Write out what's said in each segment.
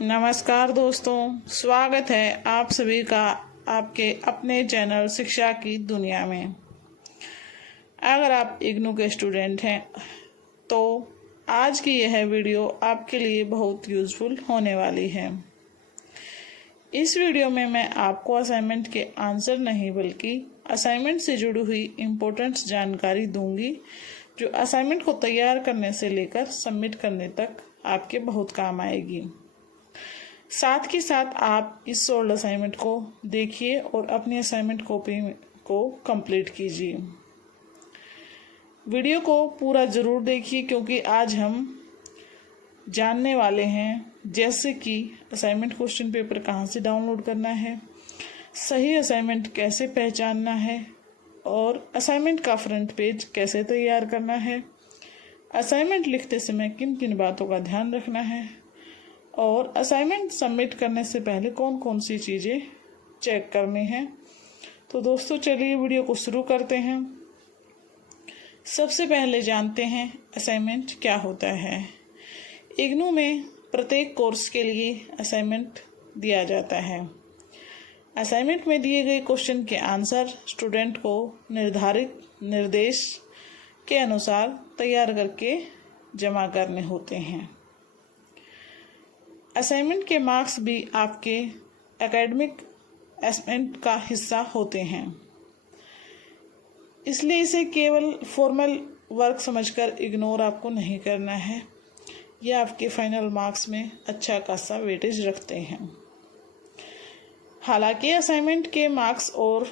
नमस्कार दोस्तों, स्वागत है आप सभी का आपके अपने चैनल शिक्षा की दुनिया में। अगर आप इग्नू के स्टूडेंट हैं तो आज की यह वीडियो आपके लिए बहुत यूज़फुल होने वाली है। इस वीडियो में मैं आपको असाइनमेंट के आंसर नहीं बल्कि असाइनमेंट से जुड़ी हुई इम्पोर्टेंट जानकारी दूंगी जो असाइनमेंट को तैयार करने से लेकर सबमिट करने तक आपके बहुत काम आएगी। साथ के साथ आप इस सोल्ड असाइनमेंट को देखिए और अपनी असाइनमेंट कॉपी को कंप्लीट कीजिए। वीडियो को पूरा ज़रूर देखिए क्योंकि आज हम जानने वाले हैं जैसे कि असाइनमेंट क्वेश्चन पेपर कहाँ से डाउनलोड करना है, सही असाइनमेंट कैसे पहचानना है और असाइनमेंट का फ्रंट पेज कैसे तैयार करना है, असाइनमेंट लिखते समय किन किन बातों का ध्यान रखना है और असाइनमेंट सबमिट करने से पहले कौन कौन सी चीज़ें चेक करनी हैं। तो दोस्तों चलिए वीडियो को शुरू करते हैं। सबसे पहले जानते हैं असाइनमेंट क्या होता है। इग्नू में प्रत्येक कोर्स के लिए असाइनमेंट दिया जाता है। असाइनमेंट में दिए गए क्वेश्चन के आंसर स्टूडेंट को निर्धारित निर्देश के अनुसार तैयार करके जमा करने होते हैं। असाइनमेंट के मार्क्स भी आपके एकेडमिक असेसमेंट का हिस्सा होते हैं, इसलिए इसे केवल फॉर्मल वर्क समझकर इग्नोर आपको नहीं करना है। यह आपके फाइनल मार्क्स में अच्छा खासा वेटेज रखते हैं। हालांकि असाइनमेंट के मार्क्स और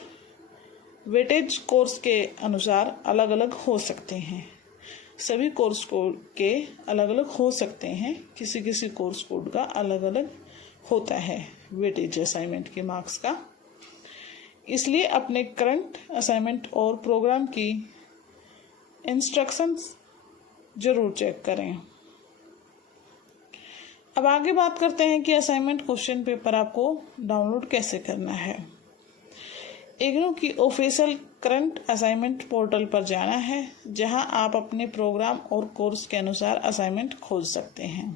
वेटेज कोर्स के अनुसार अलग अलग हो सकते हैं। सभी कोर्स कोड के अलग अलग हो सकते हैं, किसी किसी कोर्स कोड का अलग अलग होता है वेटेज असाइनमेंट के मार्क्स का। इसलिए अपने करंट असाइनमेंट और प्रोग्राम की इंस्ट्रक्शंस जरूर चेक करें। अब आगे बात करते हैं कि असाइनमेंट क्वेश्चन पेपर आपको डाउनलोड कैसे करना है। इग्नू की ऑफिशियल करंट असाइनमेंट पोर्टल पर जाना है, जहां आप अपने प्रोग्राम और कोर्स के अनुसार असाइनमेंट खोज सकते हैं।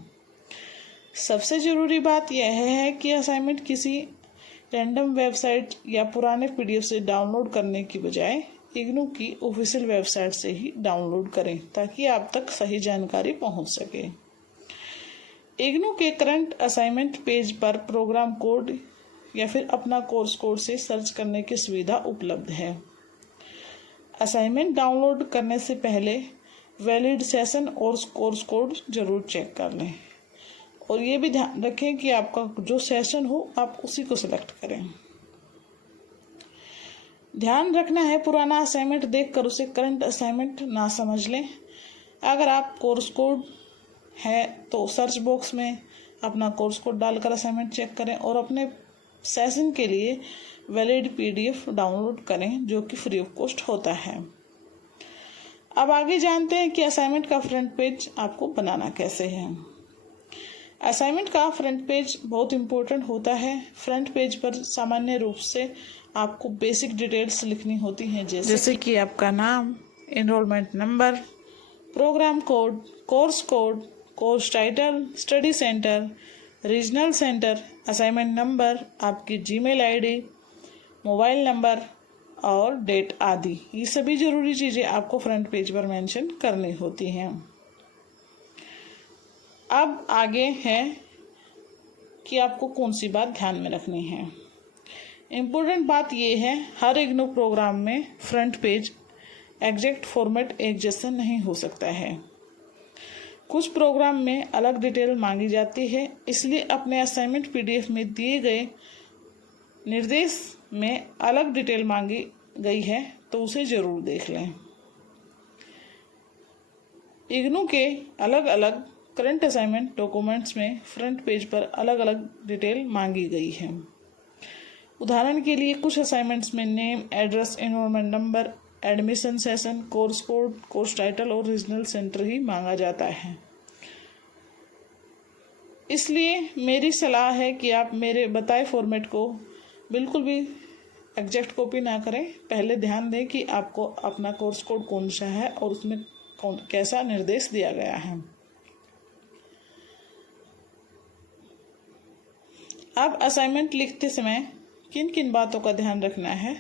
सबसे ज़रूरी बात यह है कि असाइनमेंट किसी रैंडम वेबसाइट या पुराने पीडीएफ से डाउनलोड करने की बजाय इग्नू की ऑफिशियल वेबसाइट से ही डाउनलोड करें ताकि आप तक सही जानकारी पहुंच सके। इग्नू के करंट असाइनमेंट पेज पर प्रोग्राम कोड या फिर अपना कोर्स कोड से सर्च करने की सुविधा उपलब्ध है। असाइनमेंट डाउनलोड करने से पहले वैलिड सेशन और कोर्स कोड जरूर चेक कर लें और ये भी ध्यान रखें कि आपका जो सेशन हो आप उसी को सिलेक्ट करें। ध्यान रखना है पुराना असाइनमेंट देखकर उसे करंट असाइनमेंट ना समझ लें। अगर आप कोर्स कोड है तो सर्च बॉक्स में अपना कोर्स कोड डालकर असाइनमेंट चेक करें और अपने सेशन के लिए वैलिड पीडीएफ डाउनलोड करें जो कि फ्री ऑफ कॉस्ट होता है। अब आगे जानते हैं कि असाइनमेंट का फ्रंट पेज आपको बनाना कैसे है। असाइनमेंट का फ्रंट पेज बहुत इम्पोर्टेंट होता है। फ्रंट पेज पर सामान्य रूप से आपको बेसिक डिटेल्स लिखनी होती हैं जैसे कि आपका नाम, enrolment number, programme code, course title, study centre, regional centre, assignment number, आपकी जीमेल आईडी, मोबाइल नंबर और डेट आदि। ये सभी ज़रूरी चीज़ें आपको फ्रंट पेज पर मेंशन करनी होती हैं। अब आगे है कि आपको कौन सी बात ध्यान में रखनी है। इम्पोर्टेंट बात यह है, हर इग्नू प्रोग्राम में फ्रंट पेज एग्जैक्ट फॉर्मेट एक जैसा नहीं हो सकता है। कुछ प्रोग्राम में अलग डिटेल मांगी जाती है, इसलिए अपने असाइनमेंट पीडीएफ में दिए गए निर्देश में अलग डिटेल मांगी गई है तो उसे जरूर देख लें। इग्नू के अलग अलग करंट असाइनमेंट डॉक्यूमेंट्स में फ्रंट पेज पर अलग अलग डिटेल मांगी गई है। उदाहरण के लिए कुछ असाइनमेंट्स में name, address, enrolment number, admission session, course code, course title और रीजनल सेंटर ही मांगा जाता है। इसलिए मेरी सलाह है कि आप मेरे बताए फॉर्मेट को बिल्कुल भी एग्जैक्ट कॉपी ना करें। पहले ध्यान दें कि आपको अपना कोर्स कोड कौन सा है और उसमें कैसा निर्देश दिया गया है। अब असाइनमेंट लिखते समय किन किन बातों का ध्यान रखना है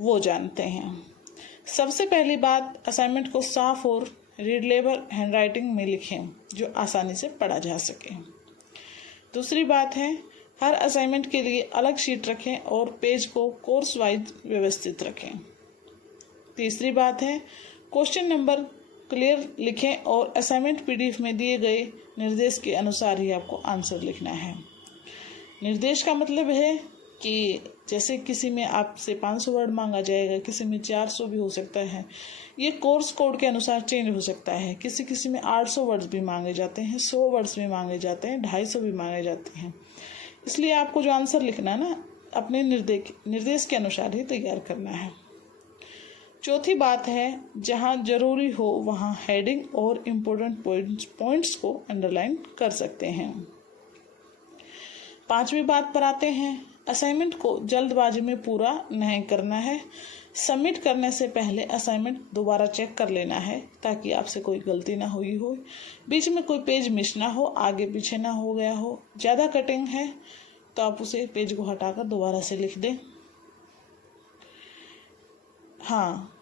वो जानते हैं। सबसे पहली बात, असाइनमेंट को साफ और रीडेबल हैंडराइटिंग में लिखें जो आसानी से पढ़ा जा सके। दूसरी बात है, हर असाइनमेंट के लिए अलग शीट रखें और पेज को कोर्स वाइज व्यवस्थित रखें। तीसरी बात है, क्वेश्चन नंबर क्लियर लिखें और असाइनमेंट पीडीएफ में दिए गए निर्देश के अनुसार ही आपको आंसर लिखना है। निर्देश का मतलब है कि जैसे किसी में आपसे 500 वर्ड मांगा जाएगा, किसी में 400 भी हो सकता है। ये कोर्स कोड के अनुसार चेंज हो सकता है। किसी में 800 वर्ड्स भी मांगे जाते हैं, 100 वर्ड्स भी मांगे जाते हैं, 250 भी मांगे जाते हैं। इसलिए आपको जो आंसर लिखना है ना, अपने निर्देश के अनुसार ही तैयार करना है। चौथी बात है, जहाँ जरूरी हो वहाँ हेडिंग और इम्पोर्टेंट पॉइंट्स को अंडरलाइन कर सकते हैं। पांचवी बात पर आते हैं, असाइनमेंट को जल्दबाजी में पूरा नहीं करना है। सबमिट करने से पहले असाइनमेंट दोबारा चेक कर लेना है ताकि आपसे कोई गलती ना हुई हो, बीच में कोई पेज मिस ना हो, आगे पीछे ना हो गया हो। ज़्यादा कटिंग है तो आप उसे पेज को हटाकर दोबारा से लिख दें। हाँ,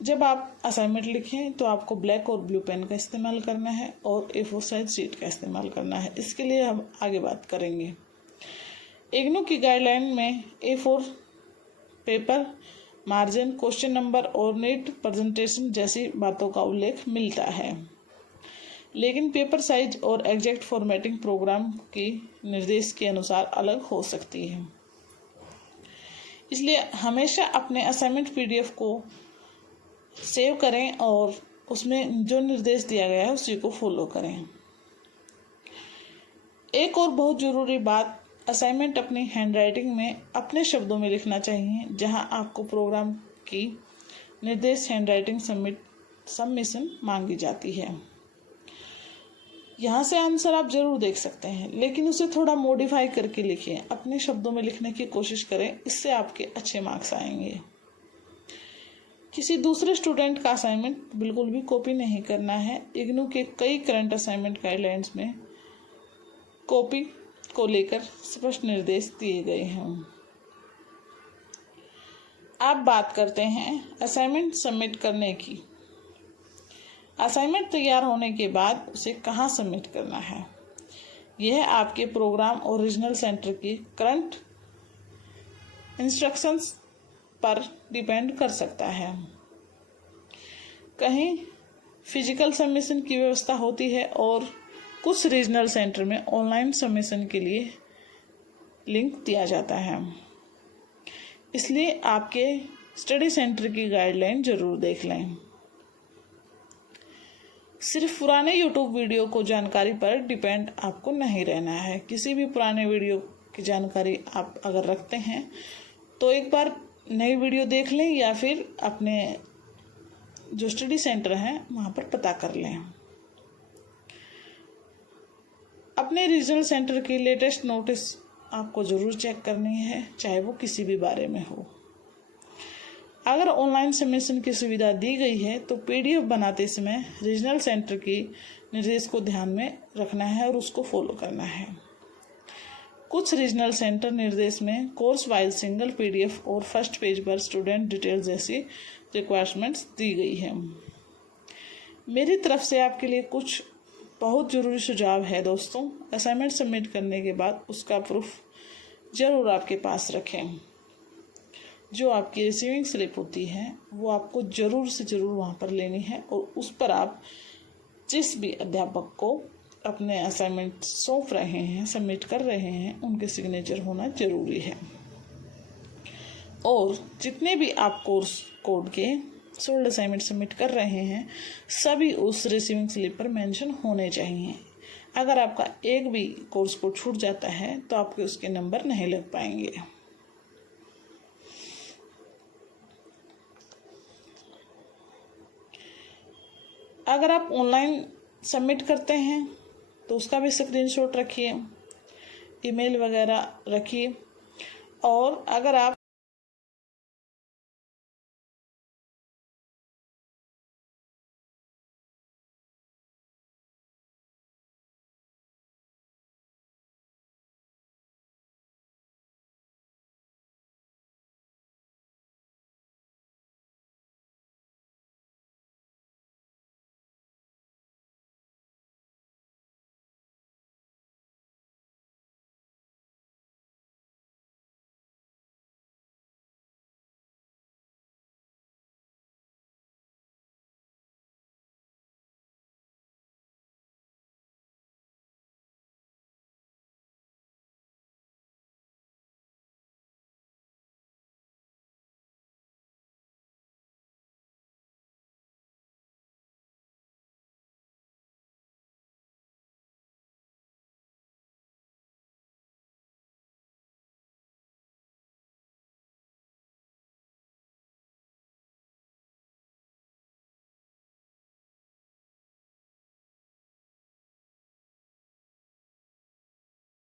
जब आप असाइनमेंट लिखें तो आपको ब्लैक और ब्लू पेन का इस्तेमाल करना है और A4 साइज शीट का इस्तेमाल करना है। इसके लिए हम आगे बात करेंगे। इग्नू की गाइडलाइन में A4 paper, margin, question number और नीट प्रेजेंटेशन जैसी बातों का उल्लेख मिलता है, लेकिन पेपर साइज और एग्जैक्ट फॉर्मेटिंग प्रोग्राम की निर्देश के अनुसार अलग हो सकती है। इसलिए हमेशा अपने असाइनमेंट पीडीएफ को सेव करें और उसमें जो निर्देश दिया गया है उसी को फॉलो करें। एक और बहुत ज़रूरी बात, असाइनमेंट अपनी हैंडराइटिंग में अपने शब्दों में लिखना चाहिए। जहां आपको प्रोग्राम की निर्देश हैंडराइटिंग सबमिशन मांगी जाती है, यहाँ से आंसर आप जरूर देख सकते हैं, लेकिन उसे थोड़ा मॉडिफाई करके लिखें। अपने शब्दों में लिखने की कोशिश करें, इससे आपके अच्छे मार्क्स आएंगे। किसी दूसरे स्टूडेंट का असाइनमेंट बिल्कुल भी कॉपी नहीं करना है। इग्नू के कई करंट असाइनमेंट गाइडलाइंस में कॉपी को लेकर स्पष्ट निर्देश दिए गए हैं। अब बात करते हैं असाइनमेंट सबमिट करने की। असाइनमेंट तैयार होने के बाद उसे कहाँ सबमिट करना है, यह आपके प्रोग्राम और रीजनल सेंटर की करंट इंस्ट्रक्शंस पर डिपेंड कर सकता है। कहीं फिजिकल सबमिशन की व्यवस्था होती है और कुछ रीजनल सेंटर में ऑनलाइन सबमिशन के लिए लिंक दिया जाता है। इसलिए आपके स्टडी सेंटर की गाइडलाइन जरूर देख लें। सिर्फ पुराने यूट्यूब वीडियो को जानकारी पर डिपेंड आपको नहीं रहना है। किसी भी पुराने वीडियो की जानकारी आप अगर रखते हैं तो एक बार नई वीडियो देख लें या फिर अपने जो स्टडी सेंटर हैं वहाँ पर पता कर लें। अपने रीजनल सेंटर की लेटेस्ट नोटिस आपको ज़रूर चेक करनी है, चाहे वो किसी भी बारे में हो। अगर ऑनलाइन सबमिशन की सुविधा दी गई है तो पीडीएफ बनाते समय रीजनल सेंटर की निर्देश को ध्यान में रखना है और उसको फॉलो करना है। कुछ रीजनल सेंटर निर्देश में कोर्स वाइज सिंगल पीडीएफ और फर्स्ट पेज पर स्टूडेंट डिटेल्स जैसी रिक्वायरमेंट्स दी गई है। मेरी तरफ से आपके लिए कुछ बहुत ज़रूरी सुझाव है दोस्तों। असाइनमेंट सबमिट करने के बाद उसका प्रूफ ज़रूर आपके पास रखें। जो आपकी रिसीविंग स्लिप होती है वो आपको ज़रूर से ज़रूर वहाँ पर लेनी है और उस पर आप जिस भी अध्यापक को अपने असाइनमेंट सौंप रहे हैं, सबमिट कर रहे हैं, उनके सिग्नेचर होना ज़रूरी है। और जितने भी आप कोर्स कोड के सोल्ड असाइनमेंट सबमिट कर रहे हैं सभी उस रिसीविंग स्लिप पर मेंशन होने चाहिए। अगर आपका एक भी कोर्स कोड छूट जाता है तो आपके उसके नंबर नहीं लग पाएंगे। अगर आप ऑनलाइन सबमिट करते हैं तो उसका भी स्क्रीनशॉट रखिए, ईमेल वगैरह रखिए। और अगर आप